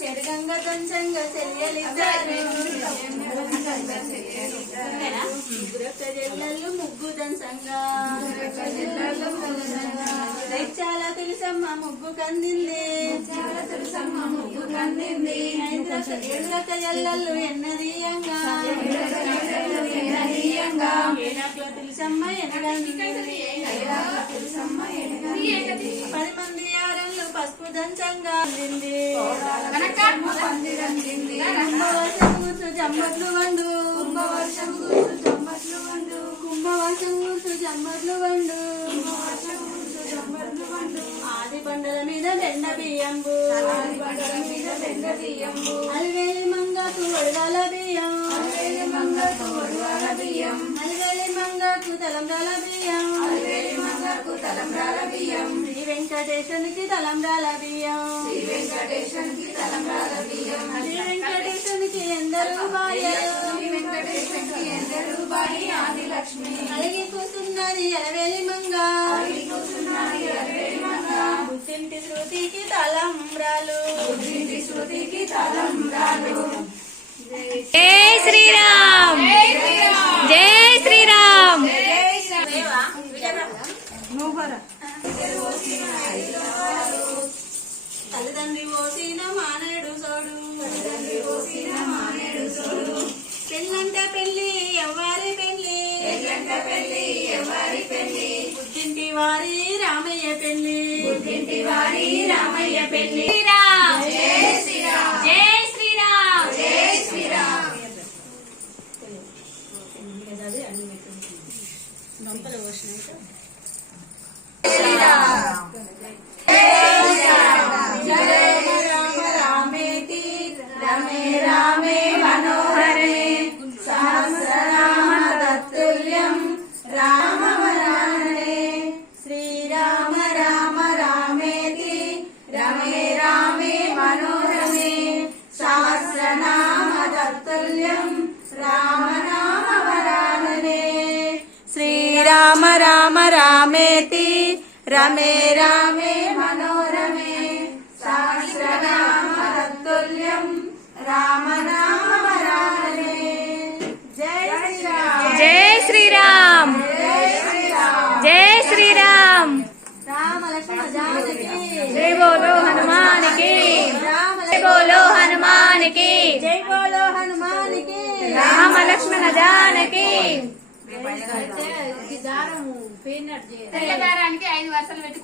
చెరగంగ దంచంగా చెల్లెలిద్దరు చెల్లెళ్ళు ముగ్గు దంచంగా చాలా తులసమ్మ ముగ్గు కందింది ఎదురక ఎల్లళ్ళు ఎన్నదీయంగా తులసమ్మ ఎనగంది 10 మంది ఆరళ్ళు పసుపు దంచంగా జమ్మట్లు వండు కుంభవర్షం కూర్చు జమ్మట్లు వండు ఆది బండల మీద బెండ బియ్యంబు అలివేలి మంగకు వడగాల బియ్యం అలివేలి మంగకు తలంబ్రాల బియ్యం శ్రీ వెంకటేశునికి తలంబ్రాల బియ్యం శ్రీ వెంకటేశునికి ఎందరూ భార్యలు అలిగి కూర్చున్నది అలవేలి మంగ బుద్ధింటి శృతికి తలంబ్రాలు జై శ్రీరామ్ జై శ్రీరామ్ తల్లిదండ్రి పోసిన మానేడు సోడు పెళ్ళంటే పెళ్లి ఎవ్వరి పెళ్లి బుద్ధింటి వారి రామయ్య పెళ్లి శ్రీరామ్ జై శ్రీరామ్ జై శ్రీరామ్ జై శ్రీరామ్ రామే మనోహరే సహస్రనామ తత్తుల్యం రామవరాననే శ్రీరామ రామ రామేతి రమే రామే మనోరమే సహస్రనామ తత్తుల్యం రామనామవరాననే శ్రీరామ రామ రామేతి రమే రామే మనోరమే సహస్రనామ తత్తుల్యం రామనామవరాననే జై శ్రీరామ్ జై శ్రీరామ్ రామ లక్ష్మణ జానకి జై బోలో హనుమాన్ కి జై బోలో హనుమాన్ కి జై బోలో హనుమాన్ కి రామ లక్ష్మణ జానకి దారం పేనట్ తెల్లదారానికి 5 వరుసలు పెట్టి